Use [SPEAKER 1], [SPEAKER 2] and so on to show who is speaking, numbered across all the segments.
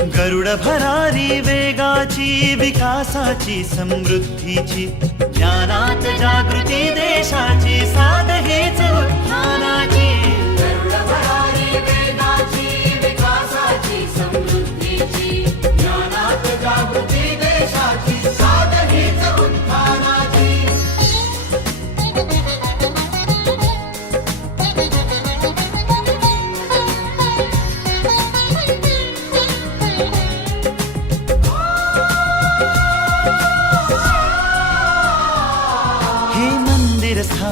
[SPEAKER 1] गरुड भरारी वेगाची विकासाची समृद्धीची ज्ञानात जागृती देशाची साध हे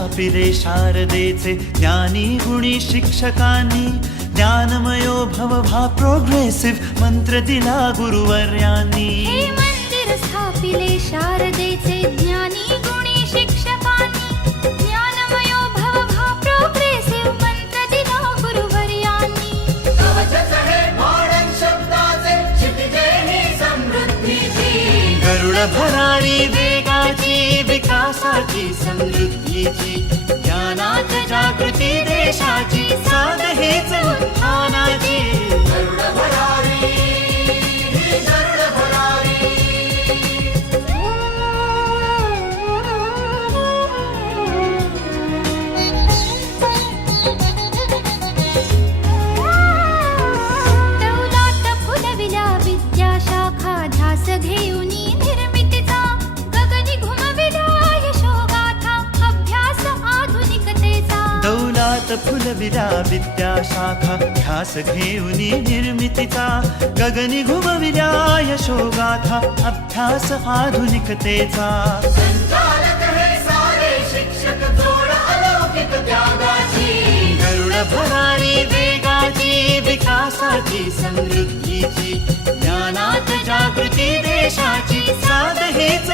[SPEAKER 1] स्थापिले शारदेचे ज्ञानी गुणी शिक्षकांनी ज्ञानमयो भव भा प्रोग्रेसिव्ह मंत्र दिला गुरुवर्यांनी.
[SPEAKER 2] हे मंदिर स्थापिले शारदेचे ज्ञानी गुणी शिक्षकांनी ज्ञानमयो भव भा प्रोग्रेसिव्ह मंत्र दिला गुरुवर्यांनी.
[SPEAKER 3] कवचच मॉडर्न शब्दाचे क्षितिजे समृद्धीची.
[SPEAKER 1] गरुड भरारी देशाची साध हेच दौलात फुलविल्या विद्याशाखा ध्यास घेऊनी निर्मितीचा गगनी घुमविल्या यशोगाथा अभ्यास आधुनिकतेचा.
[SPEAKER 3] संचालक सारे शिक्षक जोड अलौकिक त्यागाची.
[SPEAKER 1] गरुड भरारी वेगाची विकासाची समृद्धीची ज्ञानात जागृती देशाची. साध हेच